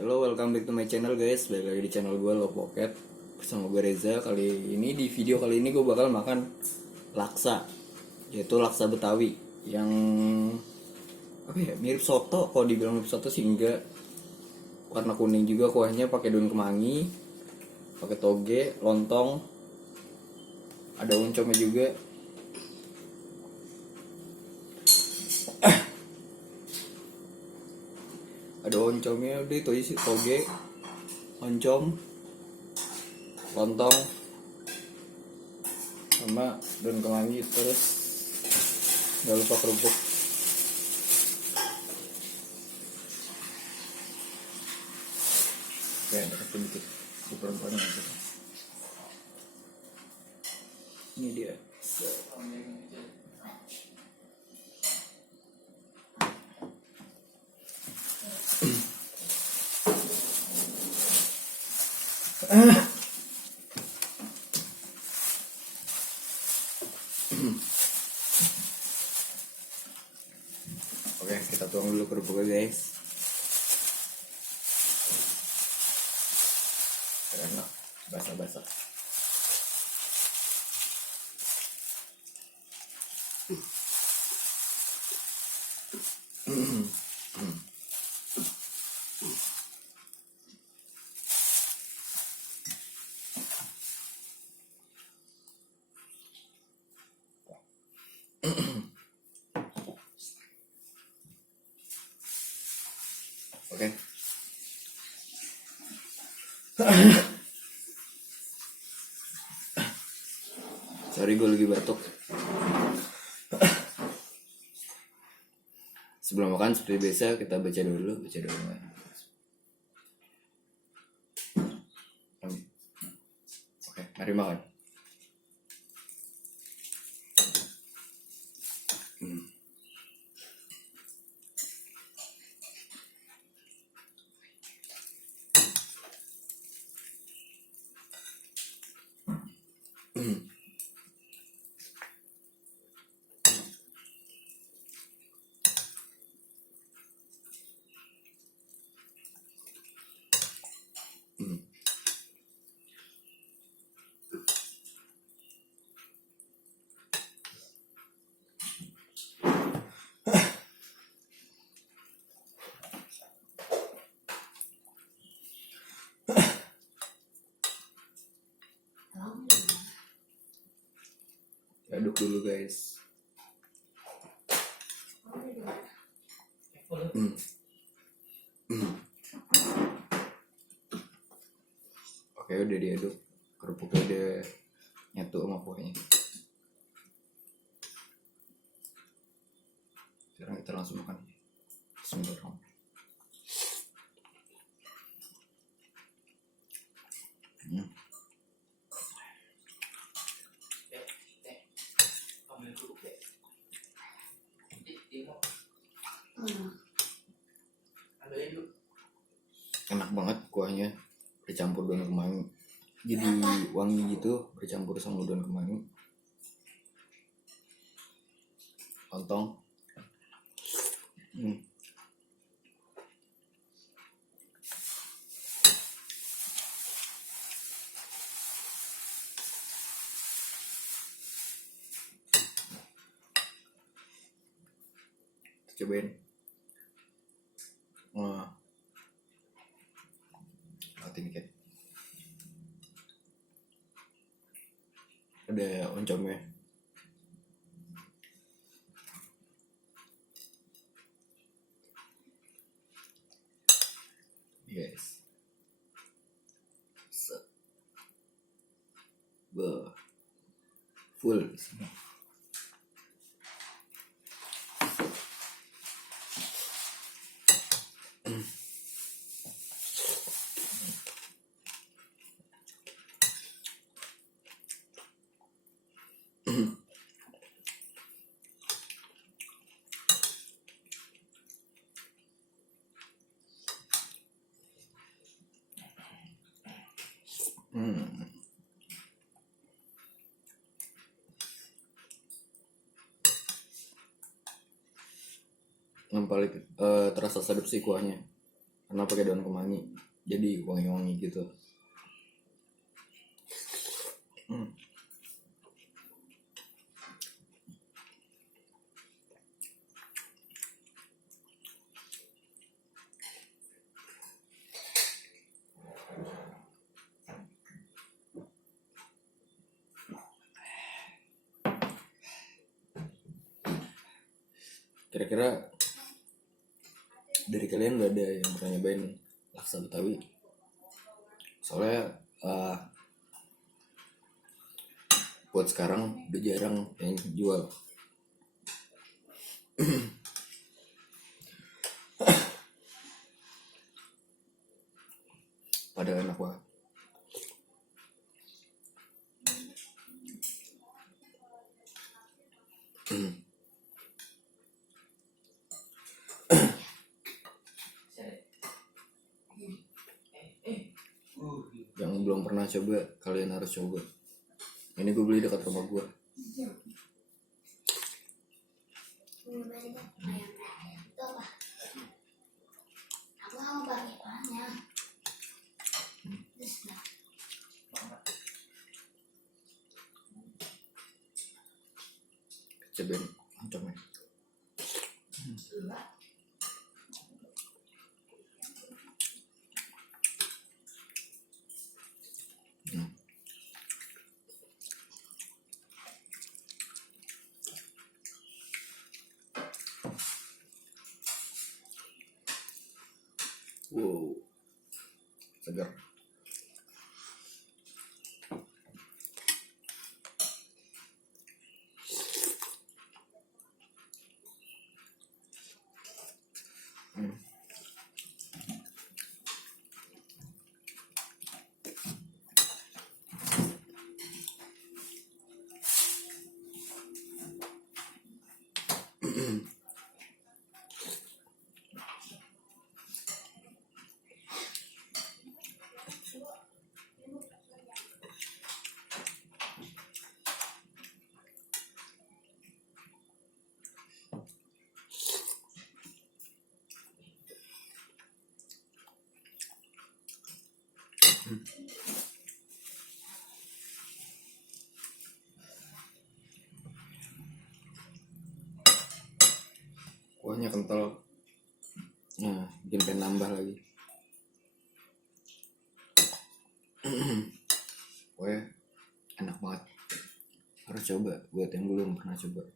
Hello, welcome back to my channel guys. Balik lagi di channel gue, Lo Pocket. Bersama gue Reza. Di video kali ini gue bakal makan laksa, yaitu laksa Betawi yang mirip soto. Kalau dibilang mirip soto sih enggak. Warna kuning juga kuahnya, pakai daun kemangi, pakai toge, lontong, ada oncomnya juga. Ada oncomnya, udah itu aja sih, toge, oncom, lontong, sama daun kemangi, terus nggak lupa kerupuk. Oke, deketin dikit di perempuan aja. Ini dia. Oke, kita tuang dulu kerupuknya guys. Enak, basah-basah. Oke. Sorry, gue lagi batuk. Sebelum makan seperti biasa kita baca dulu. Oke, mari makan. Aduk dulu guys. Oke, udah diaduk. Kerupuknya udah nyatu sama kuahnya. Sekarang kita langsung makan. Bismillahirrahmanirrahim. Enak banget kuahnya, bercampur daun kemangi, jadi wangi gitu, bercampur sama daun kemangi. Lontong. Cobain. Mati dikit. Ada oncomnya. Yes. Full. Yang paling terasa sedap sih kuahnya. karena pakai daun kemangi jadi wangi-wangi gitu. Kira-kira dari kalian udah ada yang pernah nyobain laksa Betawi? Soalnya buat sekarang udah jarang yang jual. Padahal enak banget. Yang belum pernah coba, kalian harus coba. Ini gue beli dekat rumah gue. Cobain oncomnya. Wow, segar. Kuahnya kental. Nah, bikin pengen nambah lagi. Kuahnya enak banget. Harus coba buat yang belum pernah coba.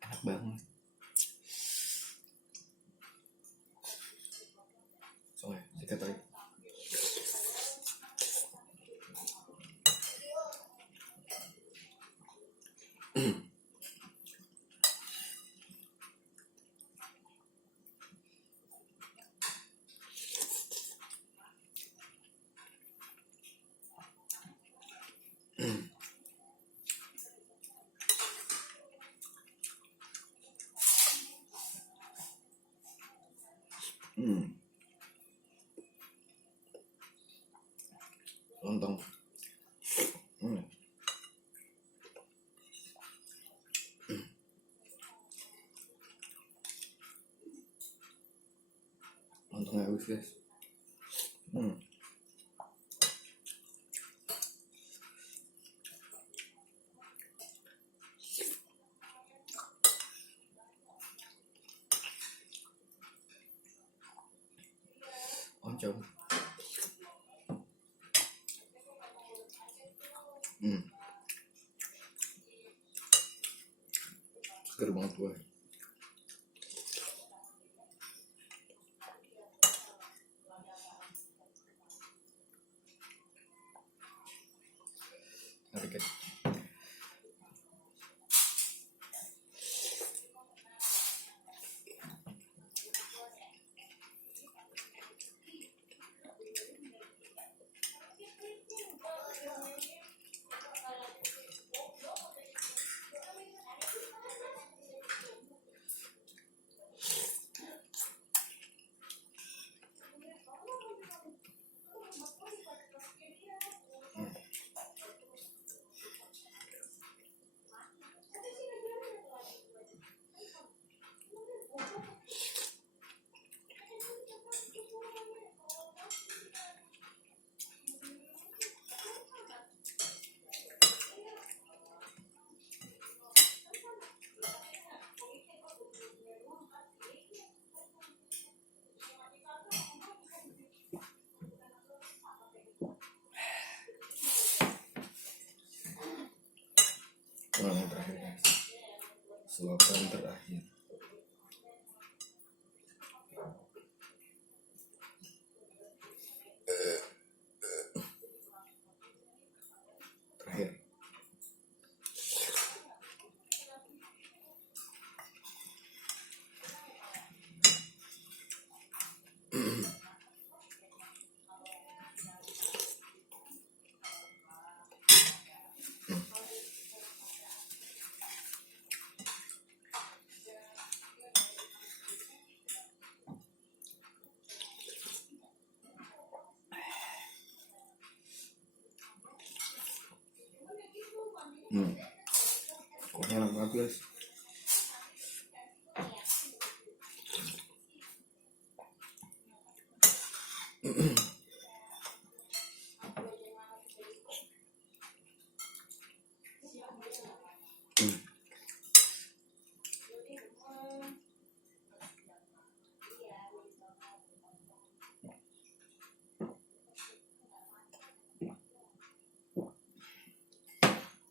Enak banget. Soalnya sikat lagi. Lontong. Lontongnya habis guys. Oncom. seger banget gue. Oke. Yang terakhir guys, suapan terakhir. Terakhir. Kok enak banget guys.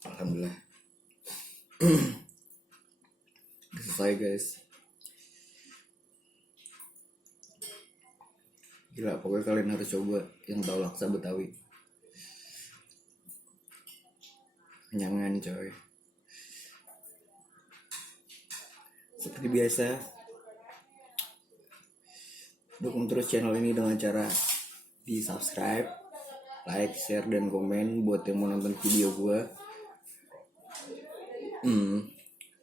Alhamdulillah. Selesai guys. Gila, pokoknya kalian harus coba yang tahu laksa Betawi. Kenyangan coy. Seperti biasa, dukung terus channel ini dengan cara di subscribe, like, share, dan komen. Buat yang mau nonton video gue,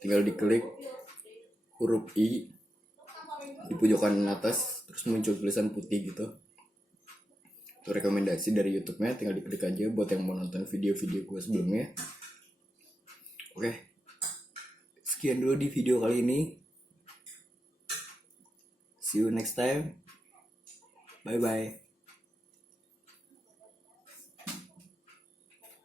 tinggal diklik huruf I di pojokan atas, terus muncul tulisan putih gitu. Itu rekomendasi dari YouTube-nya, tinggal diklik aja buat yang mau nonton video-video gue sebelumnya. Oke, sekian dulu di video kali ini. See you next time. Bye bye.